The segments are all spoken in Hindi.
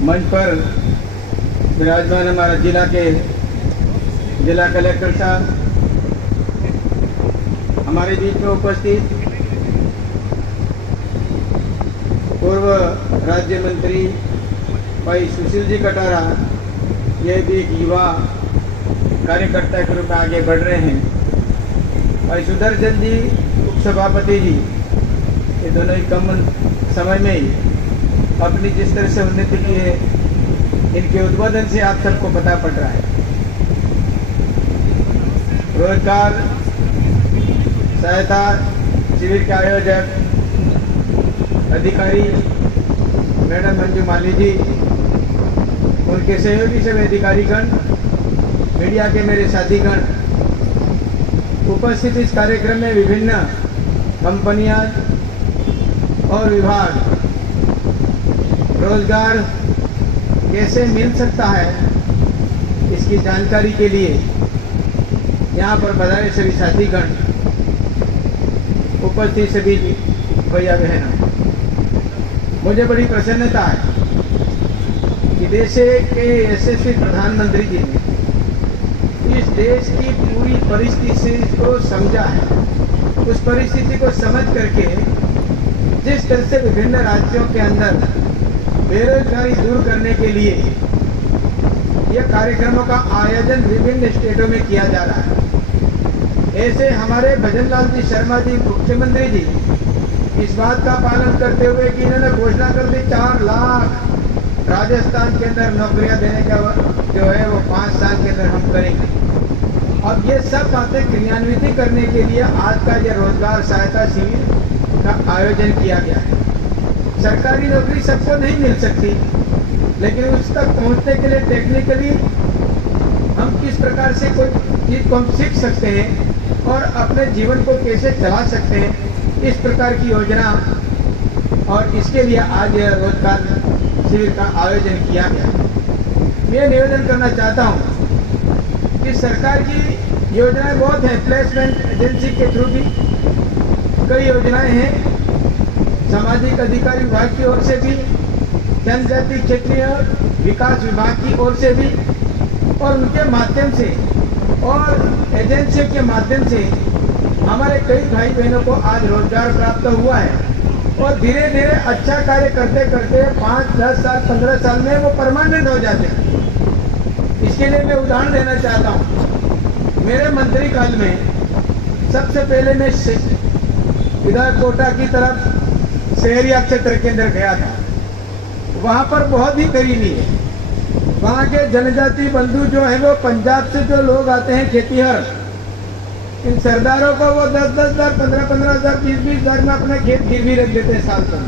मंच पर विराजमान हमारा जिला कलेक्टर साहब, हमारे बीच में उपस्थित पूर्व राज्य मंत्री भाई सुशील जी कटारा, ये भी एक युवा कार्यकर्ता के रूप में आगे बढ़ रहे हैं। भाई सुदर्शन जी उप सभापति जी, ये दोनों ही कम समय में ही अपनी जिस तरह से उन्नति की है, इनके उद्बोधन से आप सबको पता पड़ रहा है। रोजगार सहायता शिविर के आयोजक अधिकारी मैडम मंजू माली जी, उनके सहयोगी सभी अधिकारीगण, मीडिया के मेरे साथीगण, उपस्थित इस कार्यक्रम में विभिन्न कंपनियां और विभाग रोजगार कैसे मिल सकता है, इसकी जानकारी के लिए यहाँ पर पधारे सभी साथीगण, उपस्थित सभी भैया बहनों, मुझे बड़ी प्रसन्नता है कि देश के यशस्वी प्रधानमंत्री जी ने इस देश की पूरी परिस्थिति को समझा है। उस परिस्थिति को समझ करके जिस तरह से विभिन्न राज्यों के अंदर बेरोजगारी दूर करने के लिए यह कार्यक्रमों का आयोजन विभिन्न स्टेटों में किया जा रहा है, ऐसे हमारे भजनलाल जी शर्मा जी मुख्यमंत्री जी इस बात का पालन करते हुए कि इन्होंने घोषणा कर दी 4 लाख राजस्थान के अंदर नौकरियां देने का जो है वो 5 साल के अंदर हम करेंगे। अब ये सब बातें क्रियान्वित करने के लिए आज का यह रोजगार सहायता शिविर का आयोजन किया गया है। सरकारी नौकरी सबको नहीं मिल सकती, लेकिन उस तक पहुंचने के लिए टेक्निकली हम किस प्रकार से कोई चीज को हम सीख सकते हैं और अपने जीवन को कैसे चला सकते हैं, इस प्रकार की योजना, और इसके लिए आज यह रोजगार शिविर का आयोजन किया गया। मैं निवेदन करना चाहता हूं कि सरकार की योजनाएं बहुत हैं, प्लेसमेंट एजेंसी के थ्रू भी कई योजनाएं हैं, सामाजिक अधिकारी विभाग की ओर से भी, जनजाति क्षेत्रीय विकास विभाग की ओर से भी, और उनके माध्यम से और एजेंसियों के माध्यम से हमारे कई भाई बहनों को आज रोजगार प्राप्त हुआ है। और धीरे धीरे अच्छा कार्य करते करते 5, 10 साल, 15 साल में वो परमानेंट हो जाते हैं। इसके लिए मैं उदाहरण देना चाहता हूँ। मेरे मंत्री काल में सबसे पहले मैं विधायक कोटा की तरफ शहरिया क्षेत्र के अंदर गया था। वहाँ पर बहुत ही करीबी है, वहाँ के जनजाति बंधु जो है वो पंजाब से जो लोग आते हैं खेतीहर, इन सरदारों को वो 10-10 हज़ार, 15-15 हज़ार, 20-20 हज़ार में अपने खेत गिरवी रख देते हैं साल भर।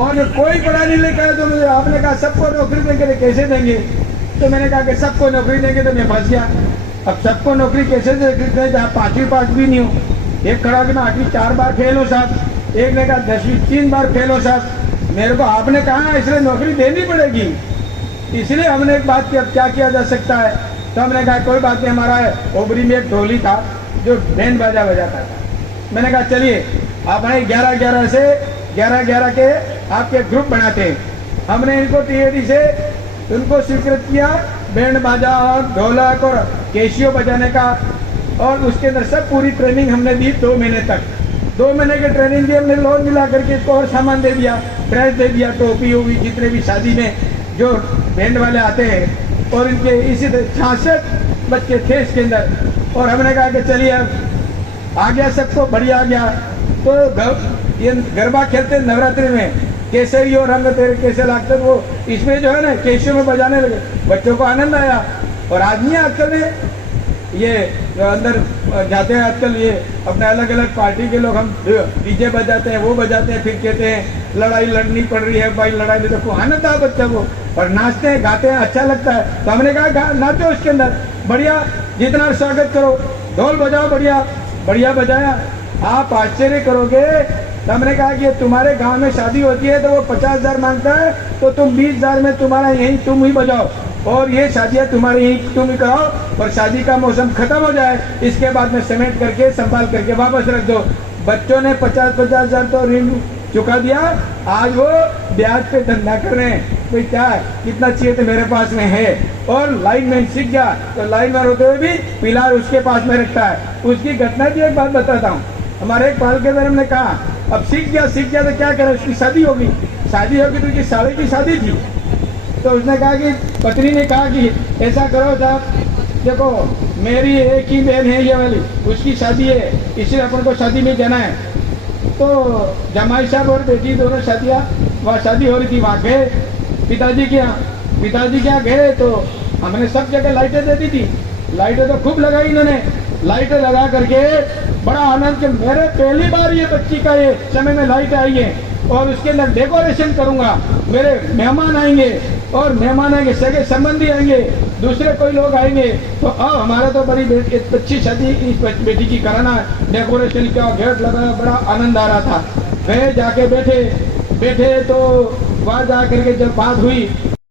और कोई बड़ा नहीं लेकर आया। तो मुझे आपने कहा सबको नौकरी देंगे, कैसे देंगे? तो मैंने कहा कि सबको नौकरी देंगे, तो मैं फंस गया। अब सबको नौकरी कैसे देंगे जहाँ 5वीं पास भी नहीं हो? एक खड़ा कि मैं 8वीं 4 बार फेल हो साहब, एक ने कहा 10वीं 3 बार फेल हो साहब। मेरे को आपने कहा इसलिए नौकरी देनी पड़ेगी। इसलिए हमने एक बात की, अब क्या किया जा सकता है? तो हमने कहा कोई बात नहीं, हमारा ओबरी में एक ढोली था जो बैंड बाजा बजाता था। मैंने कहा चलिए आपने 11-11 से 11-11 के आपके ग्रुप बनाते हैं। हमने इनको टीएडी से उनको स्वीकृत किया, बैंड बाजा और ढोलक और कैशियो बजाने का, और उसके अंदर सब पूरी ट्रेनिंग हमने दी 2 महीने तक। 2 महीने की ट्रेनिंग दी हमने, लोन मिला करके इसको और सामान दे दिया, ड्रेस दे दिया, टोपी होगी, जितने भी शादी में जो बैंड वाले आते हैं, और इनके इसी तरह 66 बच्चे थे इसके अंदर। और हमने कहा कि चलिए अब आ गया, सबको बढ़िया आ गया। तो ये गरबा खेलते नवरात्रि में, केसरी और रंग तेरे कैसे लागते, वो इसमें जो है ना केशियों में बजाने लगे, बच्चों को आनंद आया। और आदमी आजकल ये अंदर जाते हैं, आजकल ये अपने अलग अलग पार्टी के लोग, हम डीजे बजाते हैं, वो बजाते हैं, फिर कहते हैं लड़ाई लड़नी पड़ रही है भाई, लड़ाई में तो आनंद आ बच्चा को। और नाचते हैं गाते हैं, अच्छा लगता है। तो हमने कहा नाचो उसके अंदर, बढ़िया, जितना स्वागत करो, ढोल बजाओ, बढ़िया बढ़िया बजाया। आप आश्चर्य करोगे, तो हमने कहा कि तुम्हारे गांव में शादी होती है तो वो 50,000 मांगता है, तो तुम 20,000 में तुम्हारा यही तुम ही बजाओ, और ये शादियां तुम्हारी यही तुम ही कराओ, और शादी का मौसम खत्म हो जाए, इसके बाद में समेट करके संभाल करके वापस रख दो। बच्चों ने 50,000 तो ऋण चुका दिया, आज वो ब्याज पे धंधा कर रहे हैं। भाई क्या कितना चाहिए तो मेरे पास में है, और लाइनमैन सीख गया तो लाइनमैन होते हुए भी पिलार उसके पास में रखता है। उसकी घटना की एक बात बताता हूँ। हमारे एक पाल के मैडम ने कहा अब सीख गया तो क्या करे, उसकी शादी होगी तो उसकी साले की शादी थी। तो उसने कहा कि पत्नी ने कहा कि ऐसा करो साहब, देखो मेरी एक ही बहन है ये वाली, उसकी शादी है, इसलिए अपन को शादी में जाना है। तो जमाई साहब और बेटी दोनों शादियाँ, वहाँ शादी हो रही थी, वहाँ गए पिताजी के यहाँ गए, तो हमने सब जगह लाइटें दे दी थी। लाइटें तो खूब लगाई इन्होंने, लाइटें लगा करके बड़ा आनंद के, मेरे पहली बार ये बच्ची का ये समय में लाइट आई है, और उसके अंदर डेकोरेशन करूंगा, मेरे मेहमान आएंगे, और मेहमान आएंगे, सगे संबंधी आएंगे, दूसरे कोई लोग आएंगे, तो अब हमारा तो बड़ी अच्छी शादी इस बेटी की कराना, डेकोरेशन का गेट लगाया, बड़ा आनंद आ रहा था। वे जाके बैठे तो वहाँ जा करके जब बात हुई